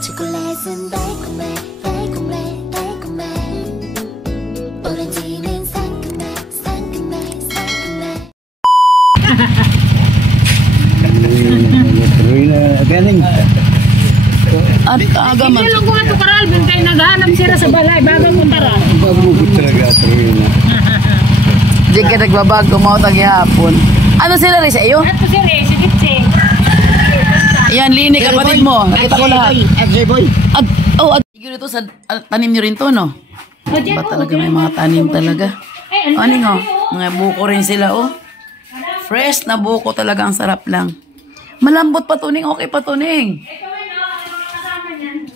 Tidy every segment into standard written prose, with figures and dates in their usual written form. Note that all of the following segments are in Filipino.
초콜릿은 달콤해 달콤해 달콤해 오렌지는 상큼해 상큼해 상큼해 Galing. At aga man. Hindi lang ko ito karal, kaya naghahanap sila sa balay, bago mo tara. Bago talaga Trina. Di ka nagbabago mo hapon. Ano sila rin sa iyo? Ito sila, si Kitsi. Ayan, Lini, kapatid mo. Nakita ko lahat. Boy. Siguro ito sa tanim nyo rin to, no? Ba talaga may mga tanim talaga? Ano nga? Mga buko rin sila, oh. Fresh na buko talaga, ang sarap lang. Malambot pa tuning, okay pa tuning.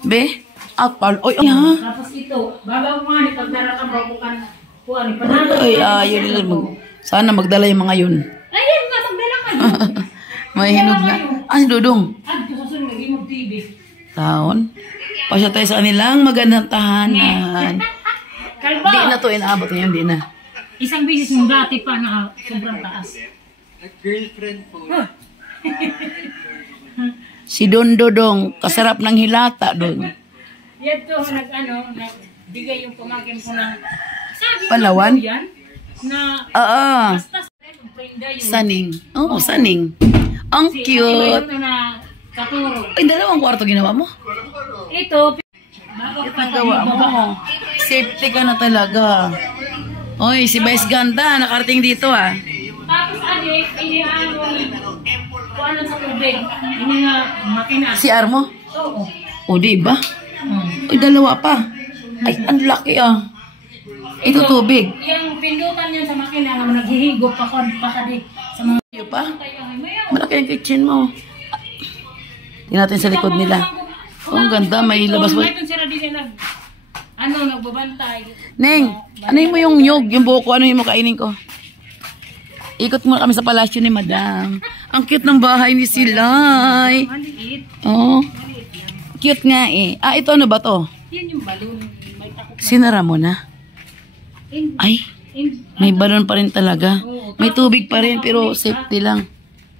Be? Apal. Oy, ha? Tapos ito, babaw mo nga ni pagdaratang bago ka na. Kuha ni panalo. Ay, yun. Sana magdala yung mga yun. Ayun nga, magdala ka. May hinog na. Ah, si Dudong. At susunod, naging mag-TV. Taon. Pasya tayo sa kanilang magandang tahanan. Kalbo! Di na to, inaabot ngayon, di na. Isang bisis yung dati pa na sobrang taas. Girlfriend po. Si Don Dodong, kasarap ng hilata doon. Yan to, nagbigay yung pamangkin ko ng sabi Palawan? yan, na Oo. basta yung prenda yun. Saning. Oo, saning. Ang Si cute. ito na katuro. Ay, dalawang kwarto ginawa mo. Ito, Ang gawa mo. Safety ka na talaga. Oy, si Vice Ganda, nakarating dito ah. tapos adik, kuha sa tubig. Yung mga makina. Si Armo? Oo. O, di ba? Ay, dalawa pa. Ay, ang laki ah. Ito tubig. Yung pindutan niyan sa makina na naghihigop pa kadik sa mga Iyo pa? tayo. Mayaw. Malaki ang kitchen mo. Tingnan natin sa likod nila. Oh, ang ganda. May labas mo. Mayroon sila din nagbabantay. Neng, ano mo yung nyog? Yung buko, ano yung mo kainin ko? Ikot muna kami sa palasyo ni Madam. Ang cute ng bahay ni Silay. Maliit. Oh. Cute nga eh. Ah, ito ano ba to? Yan yung balon. May takot. Sinara mo na? Ay, may balon pa rin talaga. May tubig pa rin pero safety lang.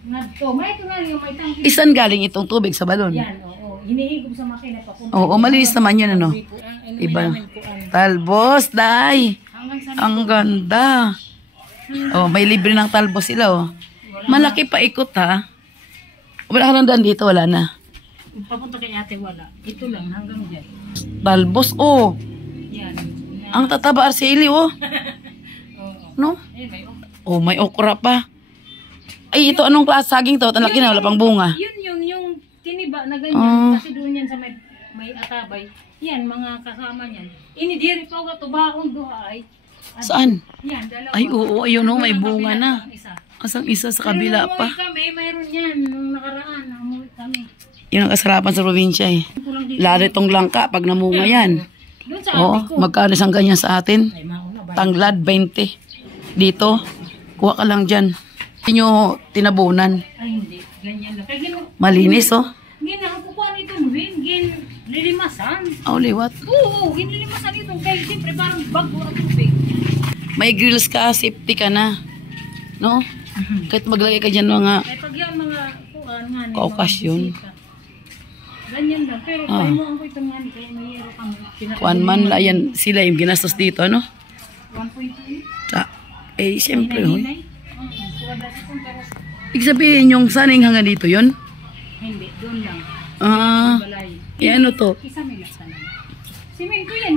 May ito nga yung may tangki. Isan galing itong tubig sa balon? Yan, oo. Hinihigop sa makina papunta. Oo, malinis naman yun ano. Iba. Talbos, day. Ang ganda. Oh, may libre ng talbos sila oh. Malaki pa ikot ha. Wala ka nang daan dito, wala na. Papunta kay ate wala. Ito lang hanggang dyan. Talbos, oh. Yan. Ang tataba arsili oh. Oo. No? May okra. Oh, may okra pa. Ay, ito anong klase saging to? Ang laki na, wala pang bunga. Yun, yung tiniba na ganyan. Kasi doon yan sa may atabay. Yan, mga kasama niyan. Inidiri pa ka tubaon doha ay. Saan? Yan, dalawa. Ay, oo, ayun oh, may bunga na. Isa. Asang isa sa kabila Pero pa. nung kami, mayroon yan. Nung nakaraan, namuwi kami. Yun ang kasarapan sa probinsya eh. Kulang dito. Lalo itong langka pag namunga yan. Doon sa Oo, ate ko. magkano isang ganyan sa atin? Ay, mauna ba? Tanglad, 20. Dito, kuha ka lang dyan. Hindi nyo tinabunan. Ay, hindi. Ganyan lang. Kaya Malinis oh. ginahan ko kuha nito, ginilimasan. Oh, liwat. Oo, ginilimasan ito. Kaya siyempre parang bago ang tubig. May grills ka, safety ka na. No? Kahit maglagay ka dyan mga Kaya pag yan mga kuhaan nga. kaokasyon. Ganyan lang. Pero tayo mo ang ko itong nga. Kaya mayroon kang Kuan man la yan sila yung ginastos dito, no? 1.2. Sa, eh, siyempre, hoy. Pero Ibig sabihin yung saning hanggang dito, yun? hindi, doon lang. Ah, Balay. ano to? Isa may laksan naman. Simento yan.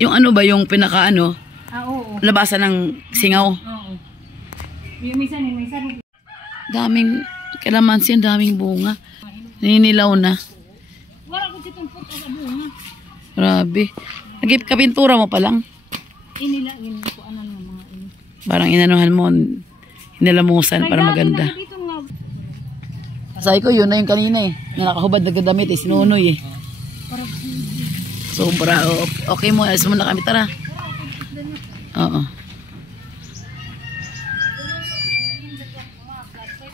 Yung ano ba, yung pinaka ano, Oo. labasan ng singaw. Oo. Yung may sabi. Daming, kalamansi, daming bunga. Ninilaw na. Wala ko sitong puto sa bunga. Grabe. Kapintura mo pa lang. Inilagin ko ano ng mga ini. Parang inanuhan mo, inalamusan para maganda. Dito nga. Sabi ko, yun na yung kanina eh. Na nakahubad nagdadamit eh, sinunoy eh. Sobra. Okay mo, alis mo na kami, tara. Oo.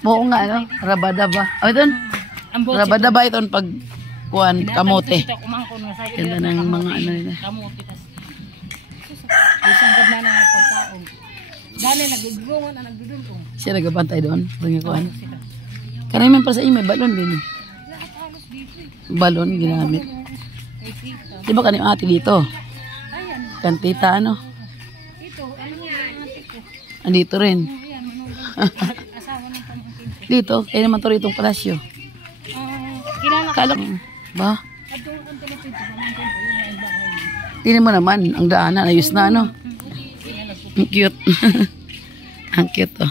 Oo nga, ano? Rabadaba. O, ito. Rabadaba ito pag kuhan, kamote. Ganda ng mga ano nila. Kamote. Isang ganda na pagkaon. Dali, nagdudungan na nagdudulong. Siya nagabantay doon. Pag kuhan. Karamihan pa sa iyo, may balon din eh. Balon ginamit. Di ba kanina ate dito? Ayan. Kantita ano? Ito, ano nga, ate ko. Andito rin. Ayan, asawa ng pamangkin ko. Dito, kaya naman to rito palasyo. Kilala ko. Kala ba? At doon ang telepito, pamangkin ko, yun ang bahay niya. Tingnan mo naman, ang daanan, ayos na ano. Ang cute. Ang cute to.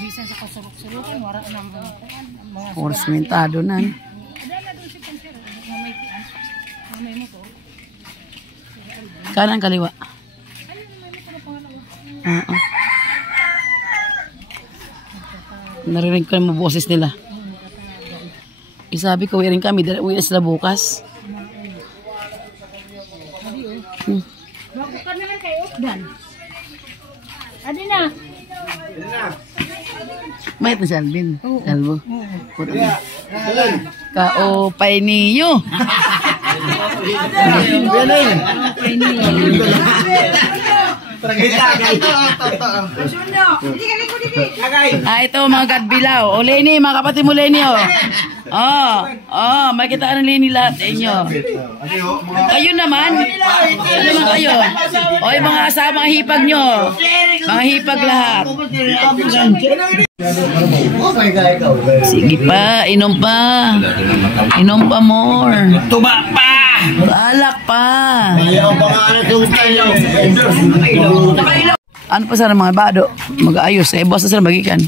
Bisan sa kasulok-sulukan, wala ng mga Or sementado na. ano. adala doon si Pansero, may kian, may motor. Kanan kaliwa. Ayun, may motor na pangalawa. Oo. Narinig ko yung mga boses nila. Isabi ko, uwi rin kami. Uwi na sila bukas. Bakit ka naman kay Updan? Adi na. Mahit na si Alvin. Albo. Kaopay niyo. Ito mga gadbilaw. O Lenny, mga kapatid mo Lenny oh. Makita ng Lenny lahat inyo. Kayo naman. Ano naman kayo? O yung mga asamang hipag nyo. Mga hipag lahat. Sige pa, inom pa. Inom pa more. Tuba pa! Alak pa. Ayaw pa nga na itong tayo. Ano pa sana mga bado? Mag-aayos. Eh, boss na sila magikan.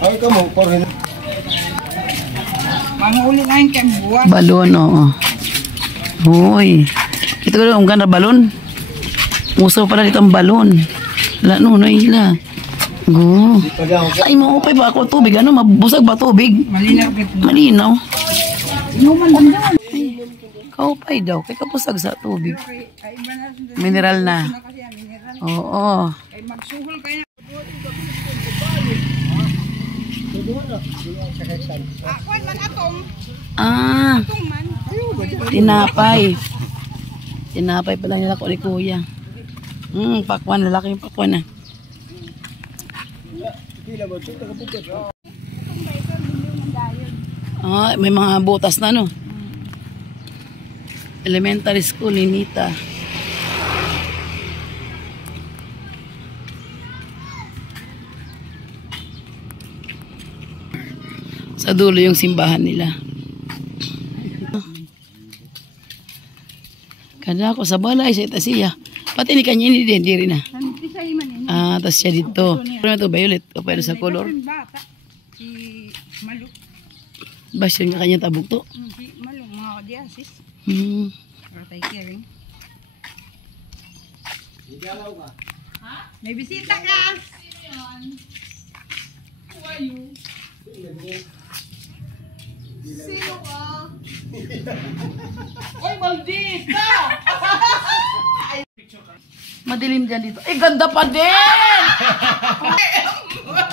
Ay, kamo, korin. Balon, oo. Hoy. Ito ko lang, ang balon. Uso pala dito ang balon. Wala, no, hila. Go. Ay, maupay ba ako tubig? Ano, mabusag ba tubig? Malinaw. Ay, kaupay daw. Kaya kapusag sa tubig. Mineral na. Oo. Tinapay. Tinapay pala nila ko ni kuya. Pakwan. Lalaki yung pakwan na. May mga butas na no. Elementary school, Ninita. Sa dulo yung simbahan nila. Kada ako sa balay sa Itasiya. Pati ni kanya hindi din, diri na. Tas siya dito. Ano ito, violet? O pwede sa color? Si Maluk. Basyo nga kanya tabog to. Si Maluk, mga kadiasis. Ratay caring. May bisita ka. Sino ka? Oy, maldita! Madilim dyan dito. Eh, ganda pa din!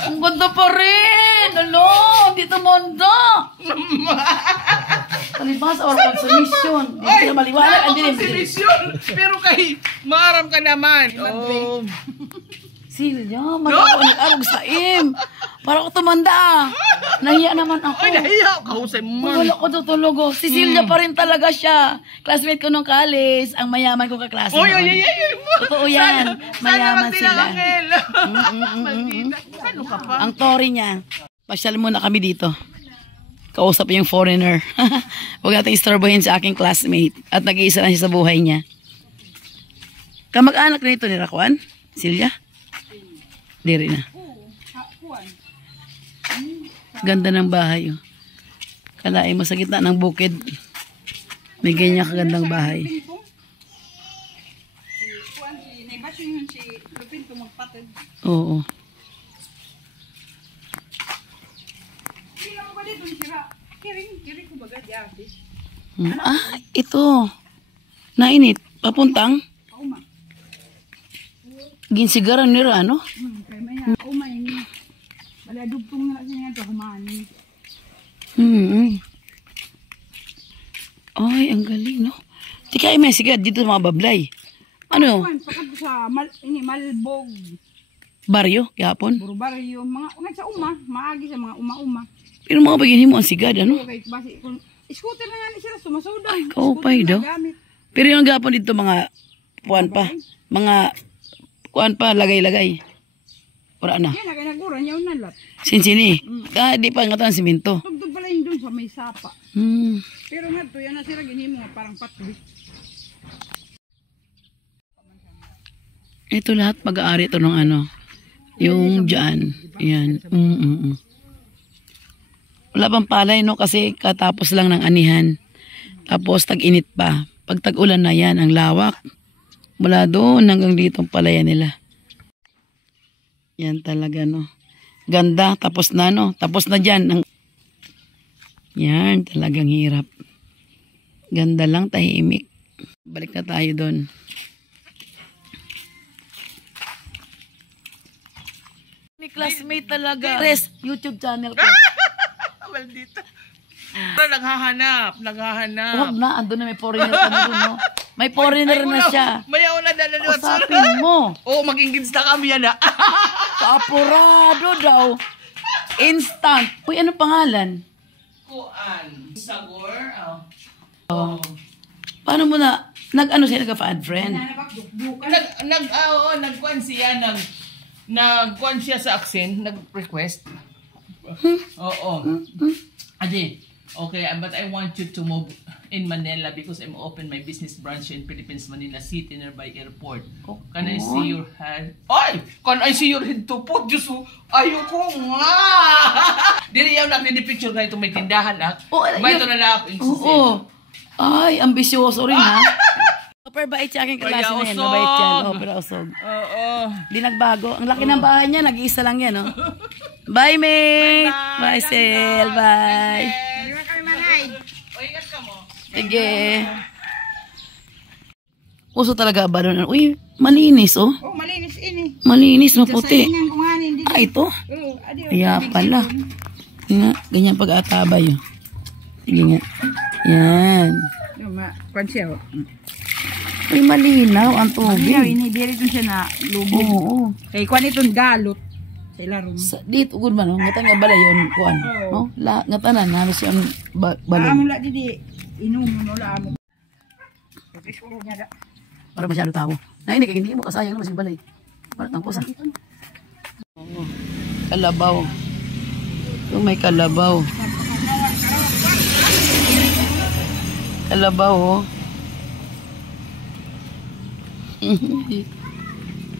Ang ganda pa rin! Ano? Dito mondo! Kalibas or consumption. Dito na maliwanag. Ang dilim. Pero kay maram ka naman. Oh. Silya, mag-arog sa im. Para ko tumanda. Nahiya naman ako. Ay, nahiya ka. Husay mo. Wala ko tutulog. Si Silya pa rin talaga siya. Classmate ko nung college. Ang mayaman ko kaklase Oy, noon. oy, oy, oy. Totoo yan. Mayaman sila. Ano ka pa? Ang story niya. Pasyal muna kami dito. Kausap yung foreigner. Huwag natin istorbohin sa aking classmate. At nag-iisa lang siya sa buhay niya. Kamag-anak na ito ni Rakuan? Silya? Diri na. Ganda ng bahay. Oh. Kalain mo sa gitna ng bukid. May ganyan kagandang bahay. Oo. Ito. Nainit. Papuntang? Ginsigaran nila, ano? Kaya maya, umay ni. Wala dugtong na siya nga ito, humani. Ay, ang galing, no? Tika, may sigad dito sa mga bablay. Ano? Pagkat sa Malbog, Baryo, kahapon? Burubaryo, mga sa uma, maagi sa mga uma-uma. Pero mga bagin mo ang sigad, ano? Okay, basi, kung scooter na nga ni sila, sumasuda. Ay, kaupay daw. Pero yung gapon dito mga kuan pa. Mga kuan pa, lagay-lagay. Wala na. Yan, nakinagura niya unalat. Sinsini. Di pa nga tayo simento. Tugtog pala yun dun sa may sapa. Pero nga to, yan na sila ginimo nga parang patwi. Ito lahat pag-aari ito ng ano. Yung dyan. Yan. Wala pang palay, no? Kasi katapos lang ng anihan. Tapos tag-init pa. Pag tag-ulan na yan, ang lawak. Mula doon hanggang dito ang palayan nila. Yan talaga, no? Ganda. Tapos na, no? Tapos na dyan. Yan. Talagang hirap. Ganda lang, tahimik. Balik na tayo doon. Ni classmate talaga. Chris, YouTube channel ko. Maldito. Naghahanap. Huwag na, andun na may foreigner ka na doon, no? May foreigner na siya. Mayaw na dala niyo. Usapin mo. Oo, maging-gins na kami yan ah. Kaapurado daw. Instant. Uy, ano pangalan? Kuan. Sagor. Oh. Paano mo na, nag-ano siya, nag-add friend? Nagkuan siya, nagkuan siya sa Aksin, nag-request. Oo. Adi, okay, but I want you to move in Manila because I'm open my business branch in Philippines, Manila City, nearby airport. Can I see your head? Ay! Can I see your head to put? Diyos ko, ayoko nga! Dili yaw na picture na itong may tindahan, ah. May ito na lang ako. Oo. Ay, ambisyoso rin, ha? Super bait siya aking klase na yan. Mabait yan. Oh, pero usog. Oo. Di nagbago. Ang laki ng bahay niya, nag-iisa lang yan, oh. Bye, mate! Bye, Sel! Bye! Ayun kami manay. O, ingat ka mo. Sige. Uso talaga ba doon? Uy, malinis, oh. Oh, malinis ini. Malinis, maputi. Sa inyang kuhanin. Ah, ito? Oo, adi. Kaya pala. Nga, ganyan pag-atabay, oh. Sige nga. Yan. Kuan siya. Uy, malinaw ang tubig. Ini diri dun siya na lubog. Oo. Kay kuan itong galot. Sa ilarom. Dito, good man, oh. Ngata nga bala yun, kuan. No? Ngata na, nalos yung balon. Amo la didi. Inom mo la amo. Okay, suro niya da. Para masyado tao. Na ini, kaya hindi mo kasayang naman yung balay. Para tang pusa. Oo. Kalabaw. Ito may kalabaw. Kalabaw, oh.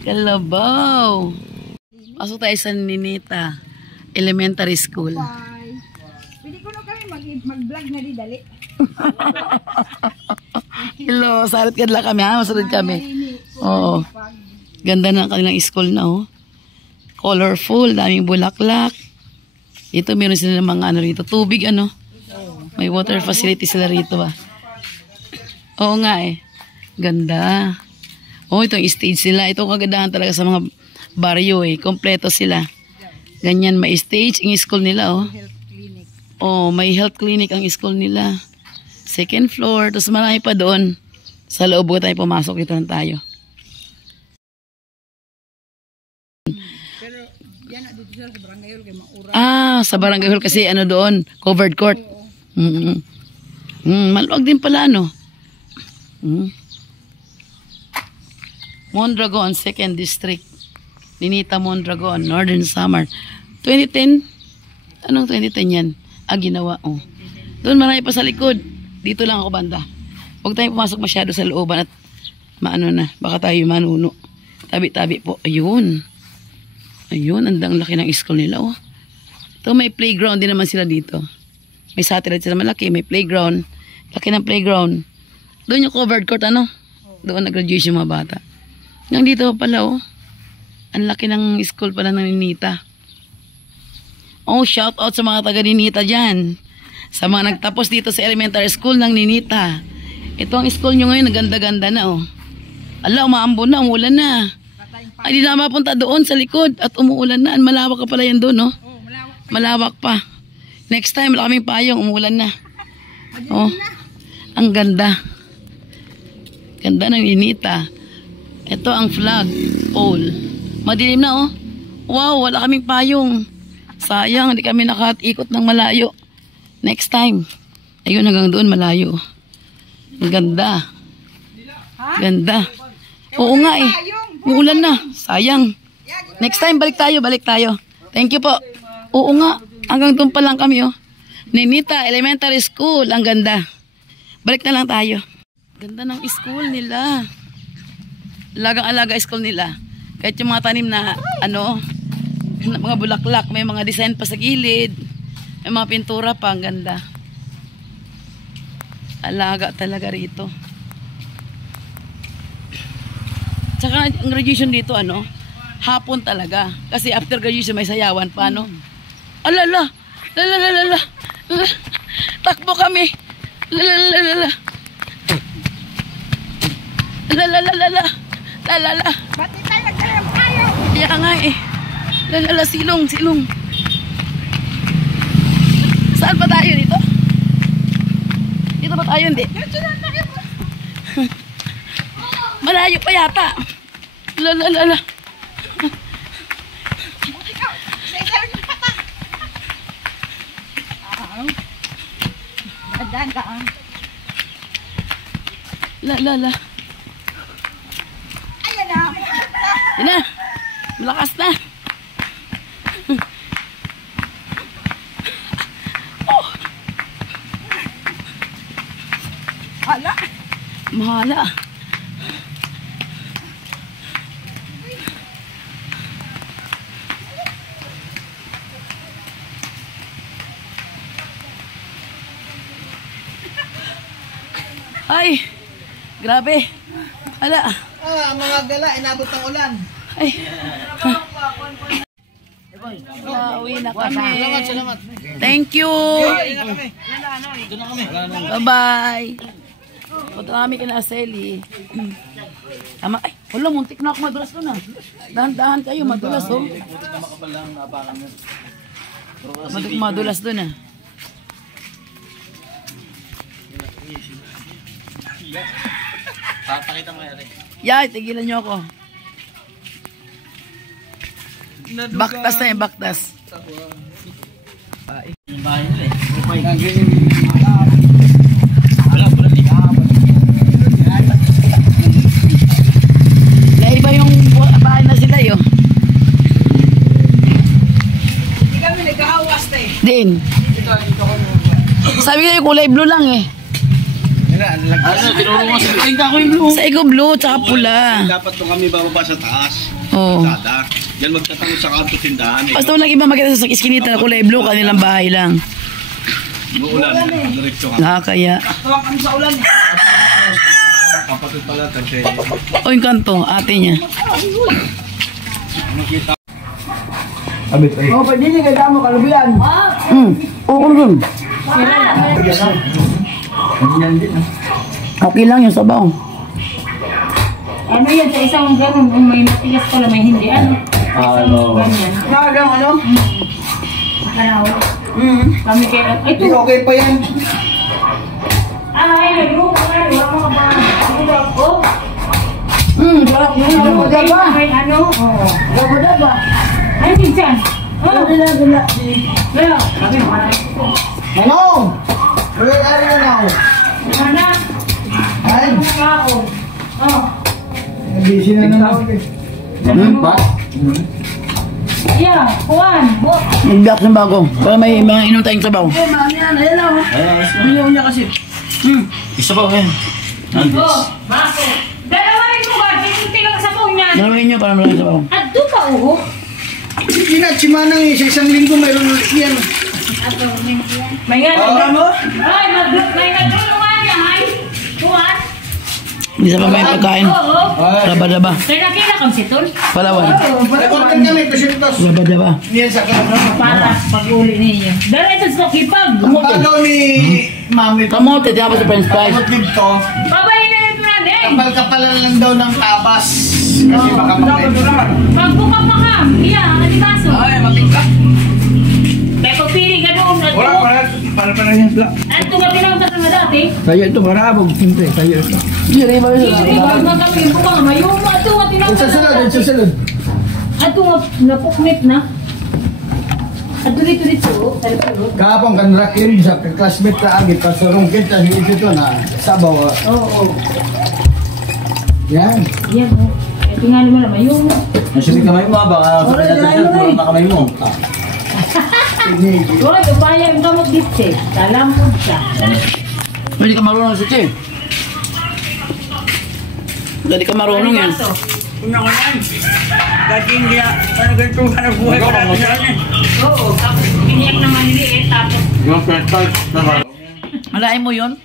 Kalabaw. Pasok tayo sa Ninita Elementary School. Pwede ko na kami mag-vlog na di dali. Hello, sarat ka lang kami, ha? Masunod kami. Oo. Ganda na kanilang school na, oh. Colorful, daming bulaklak. Ito, meron sila ng mga ano rito. Tubig, ano? May water facility sila rito, ba? Oo nga, eh. Ganda. Oh, itong stage sila. Ito kagandahan talaga sa mga baryo, eh. Kompleto sila. Ganyan, may stage ang school nila, oh. Oh, may health clinic ang school nila. Second floor. Tapos marami pa doon. Sa loob ko tayo pumasok. Ito na tayo. Pero yan na dito sa barangay hall kay maura. Ah, sa barangay hall kasi ano doon. Covered court. Maluwag din pala, ano. Mondragon, 2nd District. Ninita Mondragon, Northern Samar. 2010? Anong 2010 yan? Ginawa, oh. Doon marami pa sa likod. Dito lang ako banda. Huwag tayong pumasok masyado sa looban at maano na. Baka tayo manuno. Tabi-tabi po. Ayun. Ayun, ang laki ng school nila, oh. Ito may playground din naman sila dito. May satellite sila malaki. May playground. Laki ng playground. Doon yung covered court, ano? Doon nag-graduation yung mga bata. Yung dito pala, oh. Ang laki ng school pala ng Ninita. Oh, shout out sa mga taga Ninita dyan. Sa mga nagtapos dito sa elementary school ng Ninita. Ito ang school nyo ngayon, naganda-ganda na, oh. Ala, umaambon na, umuulan na. Ay, di na mapunta doon sa likod at umuulan na. Malawak ka pala yan doon, no? Malawak pa. Next time, wala kaming payong, umuulan na. Oh, ang ganda. Ganda ng Ninita. Ito ang flag pole. Madilim na, oh. Wow, wala kaming payong. Sayang, hindi kami nakaikot ng malayo. Next time. Ayun, hanggang doon malayo. Ang ganda. Ganda. Oo nga eh. Uulan na. Sayang. Next time, balik tayo. Thank you po. Oo nga. Hanggang doon pa lang kami, oh. Ninita Elementary School. Ang ganda. Balik na lang tayo. Ganda ng school nila. Alagang-alaga school nila. Kahit yung mga tanim na, mga bulaklak, may mga design pa sa gilid. May mga pintura pa. Ang ganda. Alaga talaga rito. Tsaka ang graduation dito, hapon talaga. Kasi after graduation may sayawan pa, Alala! Lalalala! Takbo kami! Lalalala! Lalalala! Lalala! Ba't di tayo nagkaroon kayo? Kaya nga eh. Lalala, silong! Saan pa tayo dito? Dito ba tayo? Hindi. Malayo pa yata. Lalalala. Lalala. Ayan na. Yan na. Malakas na. Oh. Hala. Mahala. Ay, grabe. Ala. Mga gala, inabot ng ulan. Ay. Uwi na kami. Salamat. Thank you. Doon na kami. Bye-bye. Punta kami kina Sally. Ay, wala, muntik na ako madulas doon. Dahan-dahan kayo, madulas oh. Madulas doon . Papakita mo yan. Yay, tigilan nyo ako. Baktas na baktas. Naiba yung bahay na sila yun. Hindi kami nag-aawas na eh. Din. Sabi kayo kulay blue lang eh. Tinuro mo sa tingin ako yung blue. Sa ego blue, tsaka pula. Dapat to kami bababa sa taas. Oo. Sada. Yan magtatanong sa kanto tindahan. Basta walang iba makita sa iskinita na kulay blue, kanilang bahay lang. Uulan. Diretso ka. Nakakaya. Tuwak kami sa ulan eh. Kapatid pala. Kasi O yung kanto, ate niya. makita. O, pwede niya kaya mo kalubian. Oo, dun. Okay lang yung sabaw. Ano yan, sa isang ganun, may matigas pala, may hindi, Isang ganyan. Kanawa. Kami kaya, ito. Okay pa yan. Ay, nagluto ka, wala mga ba? Oh. Sarap yun. May ano? Oo. Gabada ba? Ay, minsan. Oh. Gula. Kaya, sabi mo, Manong! Wala ari na now. Mana? Ay! Ano ka ako? Oh. Busy na naman. Ba? Yeah, Juan. Mag-block ng bago. Para may mga inom tayong sabaw. Ayaw niya kasi. Isa pa yan. Oh, bakit? Dalawa rin mo ba? Tingnan sa phone niyan. Dalawin niyo para maraming sabaw. At doon ka, uho. Sinatsimana ng isang linggo mayroon ulit yan. May nga. mo? Ay, may nagtulungan niya, ay. Juan. Hindi sa pa may pagkain. Oo. Rabadaba. Kaya nakita kang siton. Palawan. Rekordan kami, presentos. Rabadaba. Niyan sa kamera. Para pag-uli niya. Dahil ito sa kipag. Ang pagaw ni Mami. Kamote, di ba sa french fries? Kapag dito, Babay na ito na din. kapal-kapalan lang daw ng tabas. Kasi baka magkain. Pagbuka pa ka. Iya, alibaso. Ay, matingka. May pagpili ka doon. Para yung black. At ito nga pinang tatanga dati. Kaya ito, marabog. Siyempre, kaya ito. Hindi ba yun? Hindi ba magkakain ko ka. Mayroon mo. Ito nga tinatanga. Susunod. Ito nga napukmit na. At dito. Kapong kanrakin sa classmate na agit. Pasurong kita ito na sabaw. Oo. Yan. Yan o. Eh, tingali mo naman yun. Nasibig kamay mo, baka puro na kamay mo. Wala, kapaya yung gamot dito eh. Kalampod siya. Hindi ka marunong sa Che. Hindi ka marunong yan. Una ko yan. Dati hindi parang ganito hanap buhay pa natin sa kanya. Oo, tapos biniyak naman liit, tapos Yung petal, Malain mo yun?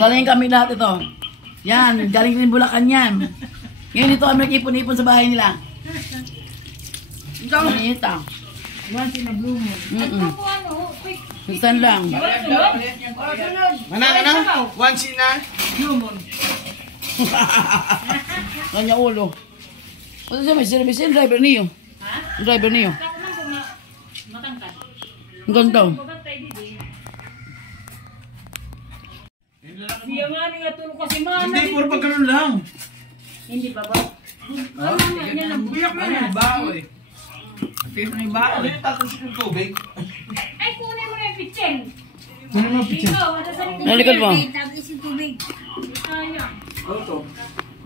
Galing kami lahat ito. Yan, galing din Bulacan yan. Ngayon ito kami nag-ipon-ipon sa bahay nila. Ito ang nita. once in a blue moon. Ako ano, quick. Minsan lang. Mana? Once in a? Blue moon. Kanya ulo. Ano siya may service yung driver niyo? Ha? Yung driver niyo. Ako man kung matangkad. Ang ganda. Pagkatay di. Siya nga nga tulog kasi mana. Hindi, puro pagkaroon lang. Hindi ba ba? Ano nga, yan lang. Buyak na yan, bao eh. Tingnan mo yung bao. Ano yung tatas yung tubig? Ay, kunin mo na yung pitcheng. Kunin mo yung pitcheng. Ikaw, ano sa likod? Nalikod mo. Sayang.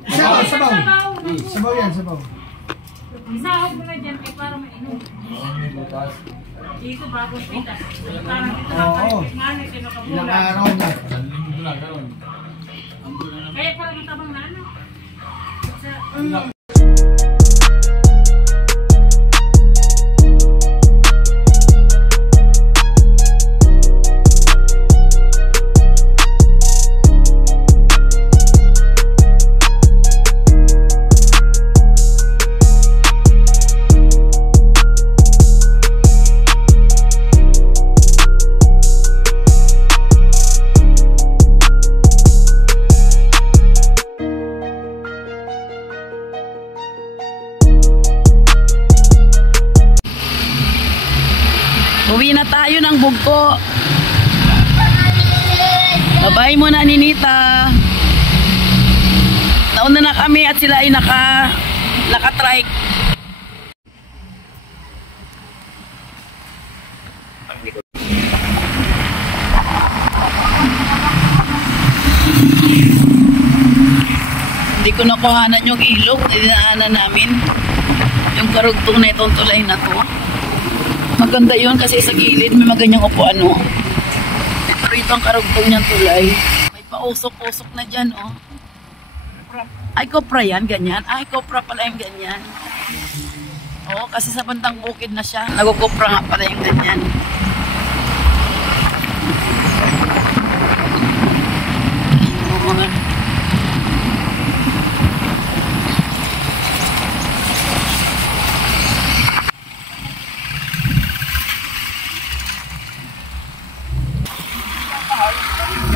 Sabaw. Sabaw Sabaw yan, sabaw. Isahog mo na dyan, para mainom. Dito bagong pitas. Parang ito lang kalit nga na, Ilang kinakabulan. araw na. Kaya parang matabang na ano. Sa, Uwi na tayo ng Bugko. Babay mo na, Ninita. Nauna na kami at sila ay naka-trike. Hindi ko nakuhanan yung ilog na dinaanan namin. Yung karugtong na itong tulay na to. Maganda yun kasi sa gilid may maganyang upuan, no? Pero ito ang karugtong niyang tulay. May pausok-usok na dyan, oh. Ay, kopra yan, ganyan. Ay, kopra pala yung ganyan. Oo, kasi sa bandang bukid na siya. Nagukopra nga pala yung ganyan. Ayun, mga...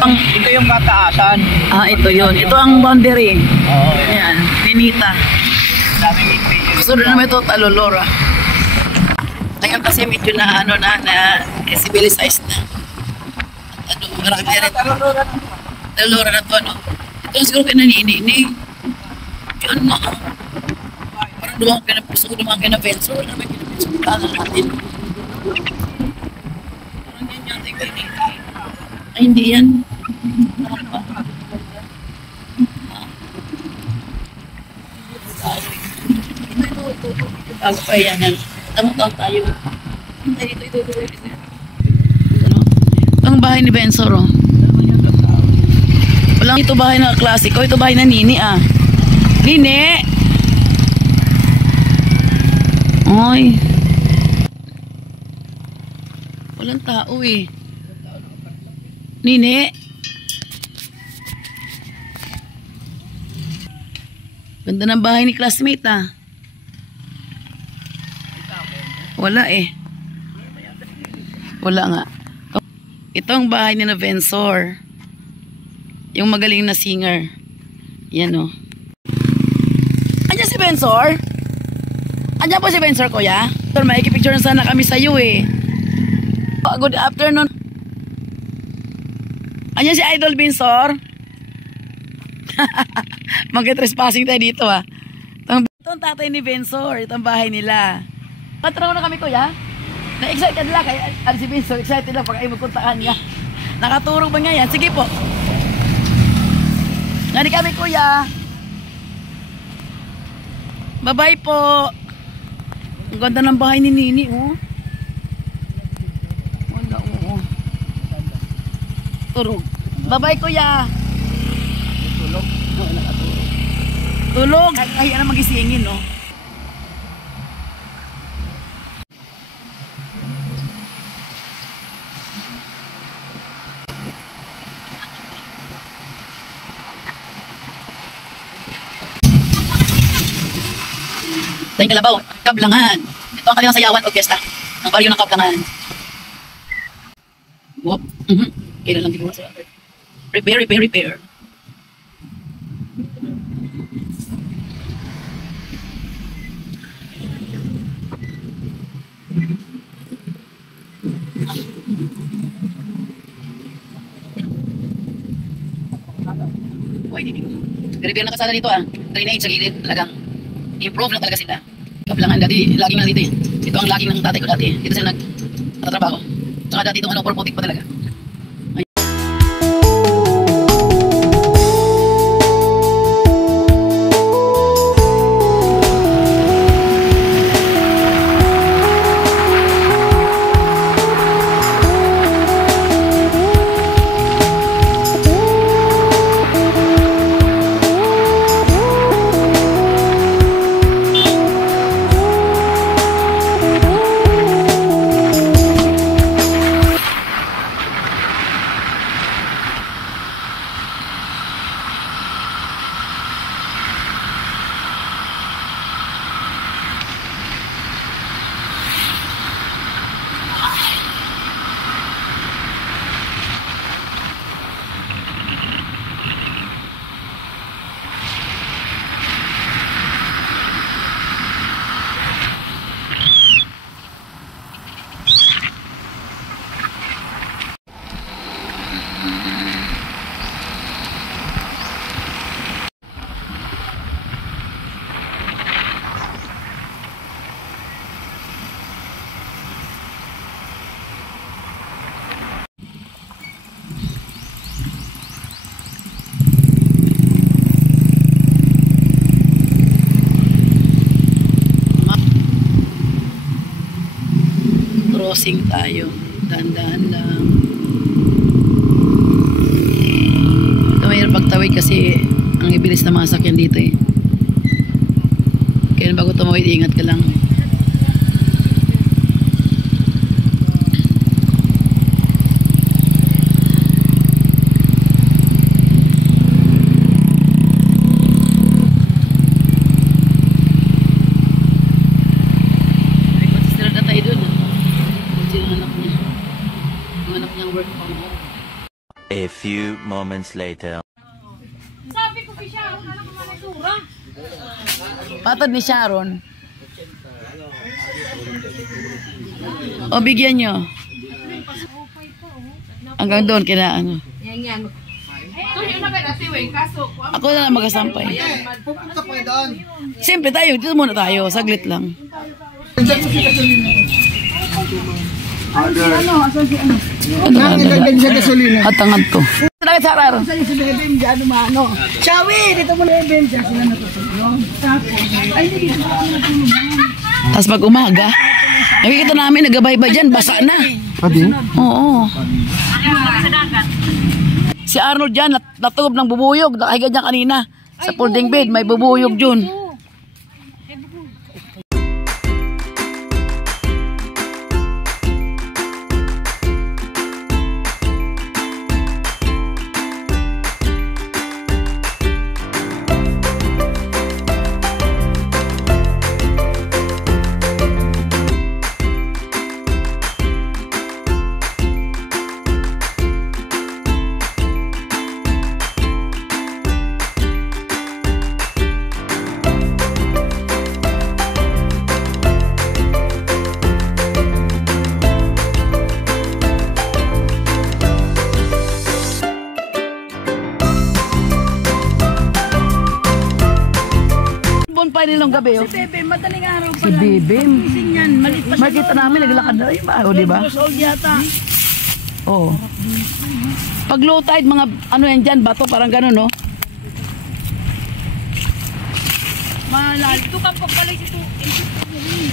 Ito yung kataasan. Ah, ito yun. Ito ang boundary. Oo. Ayan, Ninita. Daming ingredient. Gusto rin naman ito, talulora. Ngayon kasi medyo na, civilized na. Ano, marami rin. Talulora na ito, ano. Ito siguro pinanini. Yun na. Parang gusto ko dumaki na fence. Wala naman pinapensor. Kanan natin. Parang ganyan, tingin. Ay, hindi yan. Bago pa yan. Tamang tayo. Ito. Ito ang bahay ni Bensor, oh. Walang ito bahay na klasiko. Ito bahay na Nini, ah. Nini! Oy. Walang tao, eh. Nini. Ganda ng bahay ni classmate, ah. Wala eh. Wala nga. Ito ang bahay ni na Vensor. Yung magaling na singer. Yan, oh. Andiyan si Vensor? Andiyan po si Vensor, kuya? Sir, maikipicture na sana kami sa'yo, eh. Oh, good afternoon. Andiyan si Idol Vensor? Mag-trespassing tayo dito, ah. Ito ang tatay ni Vensor. Ito ang bahay nila. Patraw na kami, kuya. Na-excited lang. Kaya si Vensor, excited lang pag ay magkuntaan niya. Nakaturong ba nga yan? Sige po. Nari kami, kuya. Bye-bye po. Ang ganda ng bahay ni Nini, oh. Wala, oo. Turog. Bye-bye, kuya. Tulog? Oo, nakatulog. Tulog? Kaya na magisingin, no? Tayong Kalabaw, Kablangan. Ito ang kanilang sayawan o fiesta ng baryo ng Kablangan. Whoop. Kailan lang siguro sa repair. Repair na kasada dito ah. Drainage sa gilid. Talagang improve na talaga sila. Kablangan dati, laging na dito eh. Ito ang laging ng tatay ko dati. Dito sila nagtatrabaho. Saka dati itong puro putik pa talaga. Crossing tayo. Dahan-dahan lang. Ito mayroon pagtawid kasi ang ibilis na mga sakyan dito eh. Kaya bago tumawid, ingat ka lang. A few moments later. Sabi ko kay Sharon, ano ko man itsura? Patad ni Sharon. O bigyan nyo. Hanggang doon kina ano. Yan. Ako na lang magasampay. Siyempre tayo, dito muna tayo. Saglit lang. Hatangad to. Bakit sarar? Chawi, dito mo na yung benja. Sila natutulong. Ay, hindi dito ako natulong. Tapos pag umaga, nakikita namin nagabay-bay dyan, basa na. Oo. Si Arnold dyan, natulog ng bubuyog. Nakahiga dyan kanina. Sa folding bed, may bubuyog dyan. Pa nilang gabi, oh. Si Bebe, madaling araw pa Si lang. Bebe. Gising yan, malit pa siya. Makita namin, naglakad na rin ba? O, diba? Old yata. Oo. Pag low tide, mga ano yan dyan, bato, parang gano'n, no? Ito ka pagpalay ito.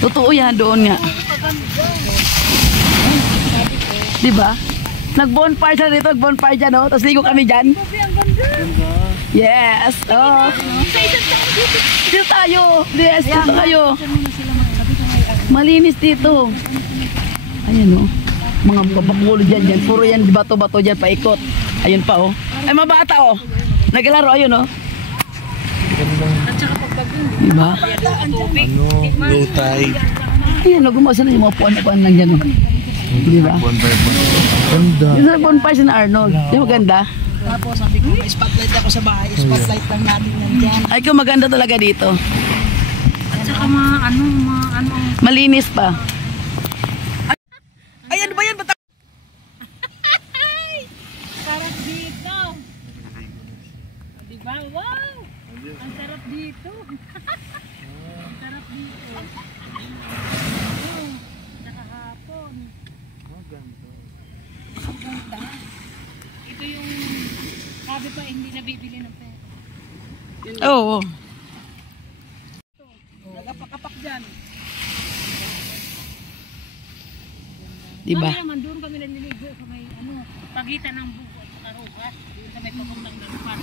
Totoo yan, doon nga. Diba? Nag-bonfire siya dito, nag-bonfire dyan, oh. Tapos ligo kami dyan. Yes! Oh. Dito tayo! Yes, dito tayo! Malinis dito. Ayan, oh. Mga babakulo dyan. Puro yan, bato-bato dyan, paikot. Ayun pa, oh. Ay, mga bata, oh. Naglalaro, ayun, oh. Diba? Low tide. Ayan, oh, gumasa na yung mga puwan-puwan lang dyan, oh. Diba? Ganda. Yung sa bonfire si Arnold. Di ba ganda? Tapos sabi ko, may spotlight ako sa bahay. Spotlight lang natin nandyan. Ay, kung maganda talaga dito. At saka ano. Malinis pa. Ay, ano ba yan? Ba't Sarap dito. Diba? Wow! Ang sarap dito. Ang sarap dito. Nakahapon. Ang ganda. Ito yung sabi pa hindi nabibili ng pera. Oo. Nagapakapak dyan. Diba? Kami naman doon kami naliligo sa may pagitan ng buko at saka rukas. Doon sa may papuntang dalupan.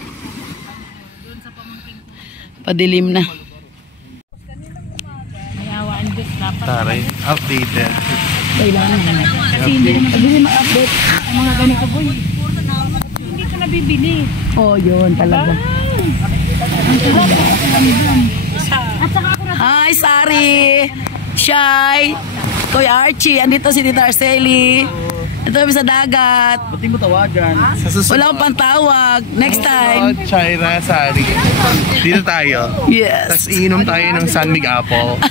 Doon sa pamangking ko. Padilim na. May awaan Diyos dapat. Taray. Updated. Kailangan. Kasi hindi naman Hindi ma-update. ang mga ganito boy. Hindi ko nabibili. Oh, yun talaga. At saka ako na Hi, Sari! Shy! Kuya Archie, andito si Tita Arceli. Ito kami sa dagat. Pati mo tawagan. Sa susunod. Wala akong pantawag. Next time. China, Sari. Dito tayo. Yes. Tapos iinom tayo ng San Mig Apple.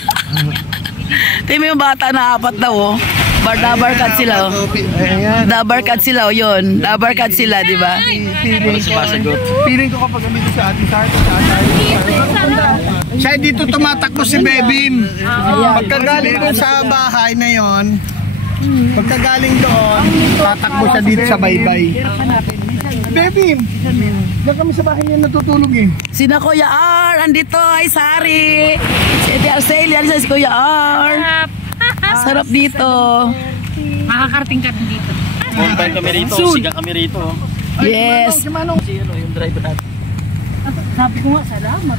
Tingnan mo yung bata na apat daw, oh. Dabarkad sila, oh. Ayan. Dabarkad sila, oh, yun. Dabarkad sila, di ba? Feeling ko kapag andito sa ating siya dito tumatakbo si Bebim. Pagkagaling ko sa bahay na yon, pagkagaling doon, tatakbo siya dito sa baybay. Bebim, diyan kami sa bahay niya natutulog eh. Sina Kuya R, andito. Ay, Sari. Si Ate Arceli, andito si Kuya R. Sarap dito. makakarating ka din dito. Bonfire kami rito, siga kami rito. Yes. Si ano, yung driver natin. Sabi ko nga, salamat.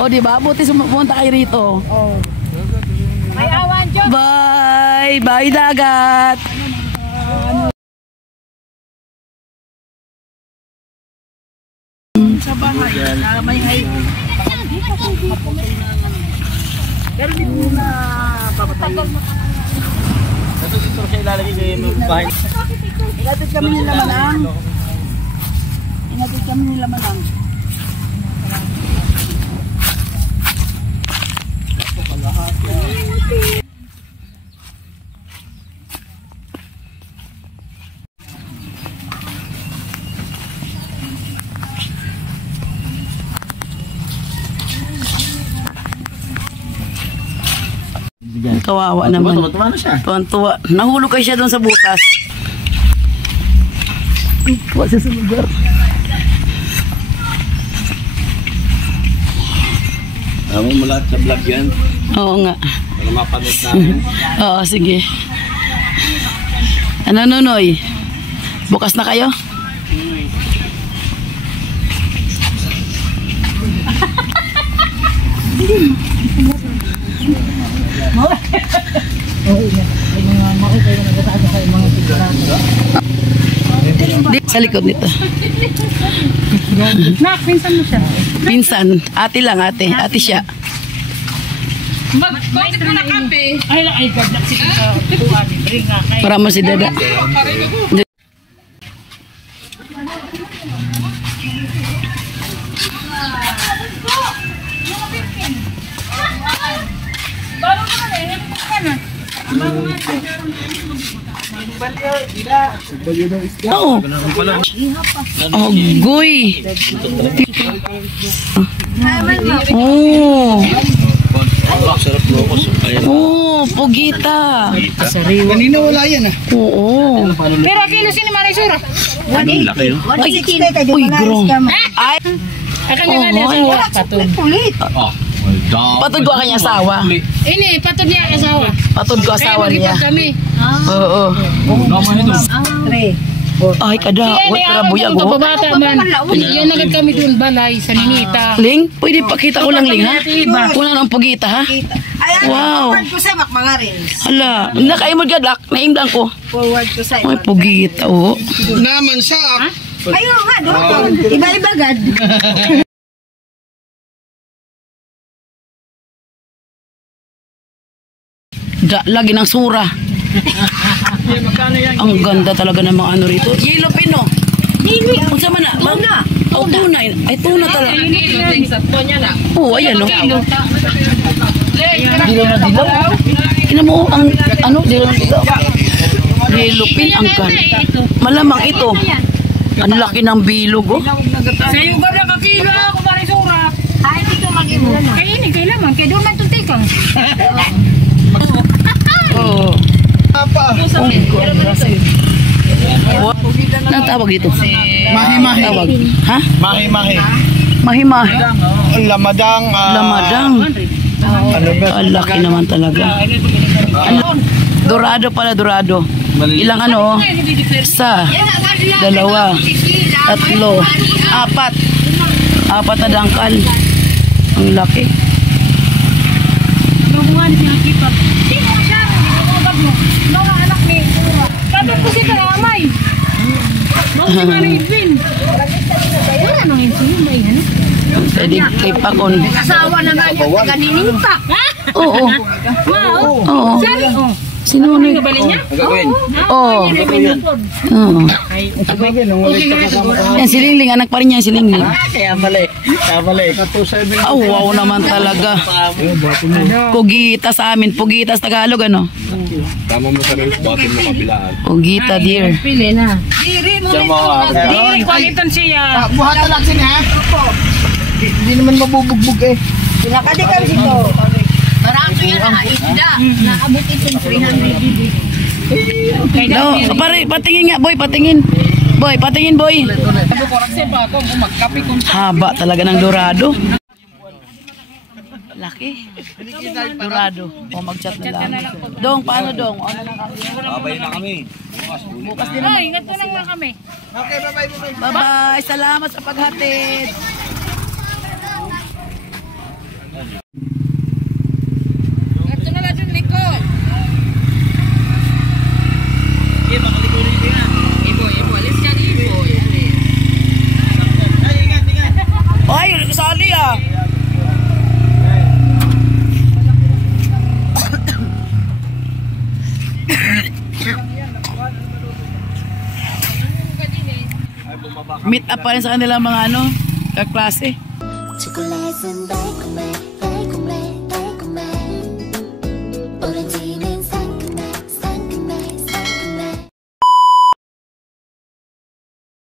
O, di ba? Buti pumunta kayo rito. May awan, Diyos. Bye! Bye, dagat! Sa bahay, may hay. Pero hindi mo na papatay. Ito dito siya ilalagay kay bahay. Inatid kami nila manang. Inatid kami nila manang. Kawawa naman. Tuwa na siya. Tuwan-tuwa. Nahulog kayo siya doon sa butas. Tuwa siya sa lugar. Alam mo lahat sa vlog yan. Oo nga. Para mapanood namin. Oo, sige. Ano, Nonoy? Bukas na kayo? Sa likod nito. Nak, pinsan mo siya. Pinsan. Ate lang, ate. Ate siya. Bakit mo na kape? Ay, God, nagsito sa tuwan. Ring nga, kay. Para mo si Dada. Oo. Oh, guy. Oh. Sarap locos. Ayan. Oh, pugita. Kanina wala yan ah. Oo. Pero kilo sini Marisura. Ang laki yun. Ay, uy, grong. Ay, Akan nga Oh, niya sa paton. Oh. Patod ko kanya asawa. Ini, patod niya asawa. Patod ko asawa niya. Kami. Oo. Ay, kada. Wait, para buyag ko. ko. Pabata man. Yan agad kami doon balay sa Ninita. Ling, pwede pakita ko lang, Ling, ha? Una ng pugita, ha? Wow. Forward ko sa mga rin. Hala, nakaimod ka, Dak. Naimdan ko. Forward ko sa Ay, pugita, oh. Naman sa Ayun nga, doon. Iba-iba gad. Lagi ng sura. Ang ganda talaga ng mga ano rito. Yellow pin, no? Kung sama na. Tuna. Oh, tuna. Ay, tuna talaga. Oo, ayan, no? Dilaw na dilaw. Ina mo, ang ano, dilaw na dilaw. Yellow pin, ang ganda. Malamang ito. Ang laki ng bilog, oh. Sa'yo ba na kakilo ako marisura? Ay, dito mag-imo. Kaya ini, kailangan. Kaya doon man tuntikang. Oo. apa? Ano tawag dito? Mahi-mahi. Tawag. Ha? Mahi-mahi. Mahimahi. Lamadang. Lamadang. Ano ba? Ang laki naman talaga. Ano? Dorado pala, dorado. Ilang ano? Isa, dalawa, tatlo, apat. Apat na dangkal. Ang laki. Nunguan siya kipag. Sino siya? Nunguan mo. Mga anak ni Sura. Kapit ko si Karamay. Mga si Manang Edwin. Wala nang insulin ba yan? Pwede kay Pakon. Asawa na nga niya, ganinin pa. Oo. Wow. Oo. Sari. Oh. Sino na? Gabalin niya? Oo. Oo. Yan, si Lingling. Anak pa rin niya si Lingling. Kaya mali. Oh, wow naman talaga. Pugita sa amin. Pugita sa Tagalog, ano? Tama mo sa rin, batin mo kabilaan. Pugita, dear. Pili na. Diyan mo ka. Di, kwalitan siya. Buhat na lang sini ha? Hindi naman mabubugbog eh. Pinakadikam sito. Marami yan na isda. Naabot itong 300. No, pare, patingin nga, boy, patingin. Boy, patingin, boy. Haba talaga ng dorado. Laki. Dorado. O, mag-chat na lang. Dong, paano dong? O, na lang kami. Babay na kami. Bukas din. Ay, ingat na lang kami. Okay, bye-bye. Bye-bye. Salamat sa paghatid. Ito na lang yung likod. Ay, kasali ah. Meet up pa rin sa kanilang mga ano, kaklase. 초콜릿은 달콤해